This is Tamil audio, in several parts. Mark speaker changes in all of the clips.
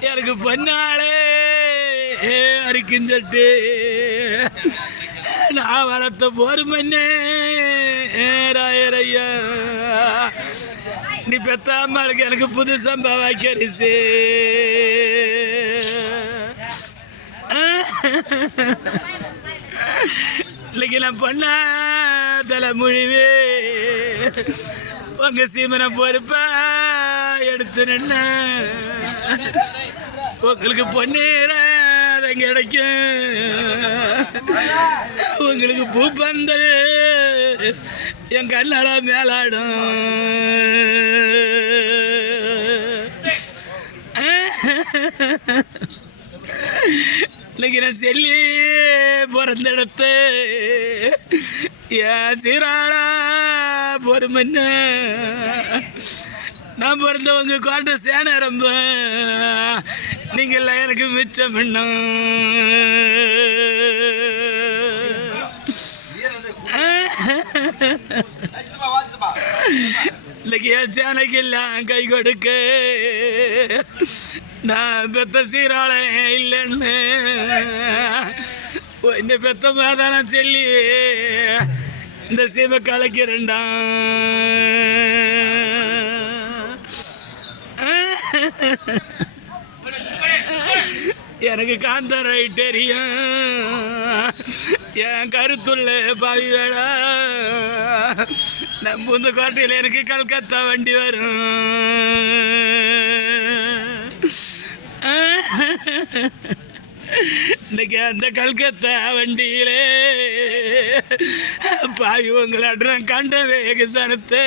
Speaker 1: எனக்கு பொன்னாளே அரிக்கிஞ்சட்டு நான் வளர்த்த போர் மண்ணே ராயரையா. நீ பெத்த எனக்கு புது சம்பவ கரிசு இன்னைக்கு நான் பொண்ணா தலை முழிவே உங்க சீமனை பொறுப்பா. எடுத்து நின்ன. உங்களுக்கு பொன்னீர கிடைக்கும். உங்களுக்கு பூப்பந்தல் என் கண்ணால மேலாடும். இன்னைக்கு நான் செல்லி பிறந்த இடத்து என் சீராளா பொறுமன்ன நான் பிறந்தவங்க கொண்ட சேனை ரொம்ப. நீங்கள் எனக்கு மிச்சம் என்ன? இன்னைக்கு என் சேனைக்கு இல்லை கை கொடுக்க. நான் பெத்த சீராளே இல்லைன்னு. இந்த பெத்த மாதான சொல்லி. இந்த சீமை கலைக்கிறேன்டான் எனக்கு காந்தரை தெரியும். என் கருத்துள்ள பாவி வேடா நம்ம இந்த கோட்டையில் எனக்கு கல்கத்தா வண்டி வரும். இன்னைக்கு அந்த கல்கத்தா வண்டியிலே பாவி உங்களாட்டம் கண்ட வேக சனத்தை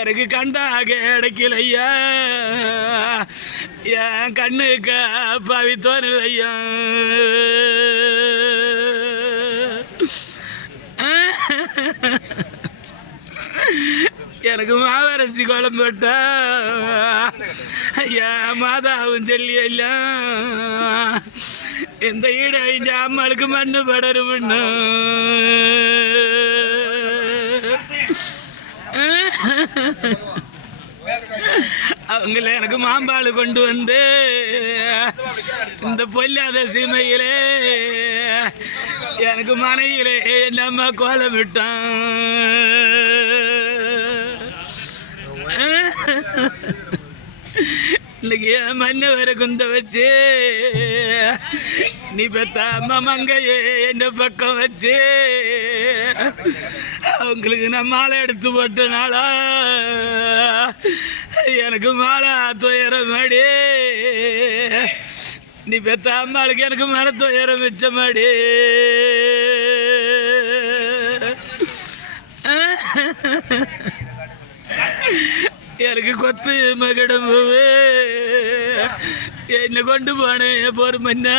Speaker 1: எனக்கு கண்டாக கிடைக்கலையா என் கண்ணுக்கு பாவி தோறலையா எனக்கு மாவரசி குழம்பு விட்டா. ஐயா மாதாவும் சொல்லி எல்லாம் எந்த ஈட இந்த அம்மாளுக்கு மண்ணு படரும் அவங்கள எனக்கு மாம்பாள் கொண்டு வந்து இந்த பொல்லாத சீமையிலே எனக்கு மனையிலே என் அம்மா கோலம் விட்டான். இன்னைக்கு என் மன்னவரை குந்த வச்சு நீ பெத்த அம்மா மங்கையே என்ன பக்கம் வச்சு அவங்களுக்கு நான் மாலை எடுத்து போட்ட நாளா எனக்கு மாலை துயரம் மாடி நீ பெத்த அம்மாளுக்கு எனக்கு மன துயரம் மிச்ச மாடி எனக்கு கொத்து மகிடம்பு என்ன கொண்டு போனேன் பொறுமன்னா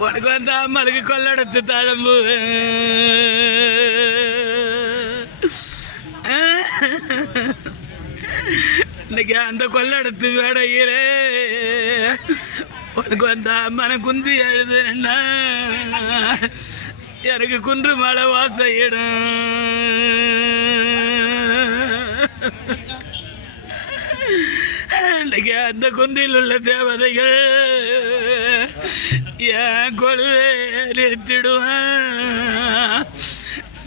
Speaker 1: உனக்கு வந்த அம்மாளுக்கு கொள்ளடத்து தழம்பு இன்னைக்கு அந்த கொள்ளடத்து வேடையிலே உனக்கு வந்த அம்மனை குந்தி எழுதுனா எனக்கு குன்று மலை வாசையிடும் இன்னைக்கு அந்த குன்றில் உள்ள தேவதைகள். என் கொழுவே நிறுத்திடுவேன்.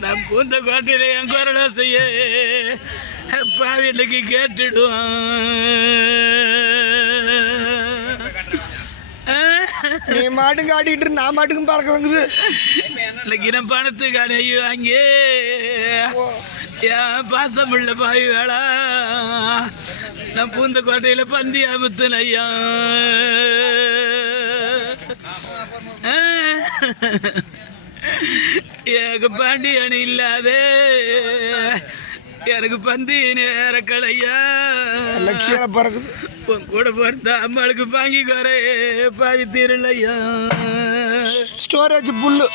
Speaker 1: நம் கூந்த கோட்டையில என் குரலை செய்ய பாவி இன்னைக்கு கேட்டுடுவான்.
Speaker 2: நீ மாட்டுக்கு ஆடிட்டு நான் மாட்டுக்கும் பறக்க வந்துது
Speaker 1: இன்னைக்கு நான் பணத்துக்கு அணைய வாங்கி என் பாசமுள்ள பாய் வேளா. நான் பூந்த கோட்டையில் பந்தி அமுத்துன ஐயா எனக்கு பாண்டி அணி இல்லாதே. எனக்கு பந்தி நேரக்கலையா
Speaker 2: லட்சியம் பறக்குது.
Speaker 1: உன் கூட பிறந்த அம்மாளுக்கு பாங்கி குறை பாவி தீரலையா.
Speaker 2: ஸ்டோரேஜ் புல்லு.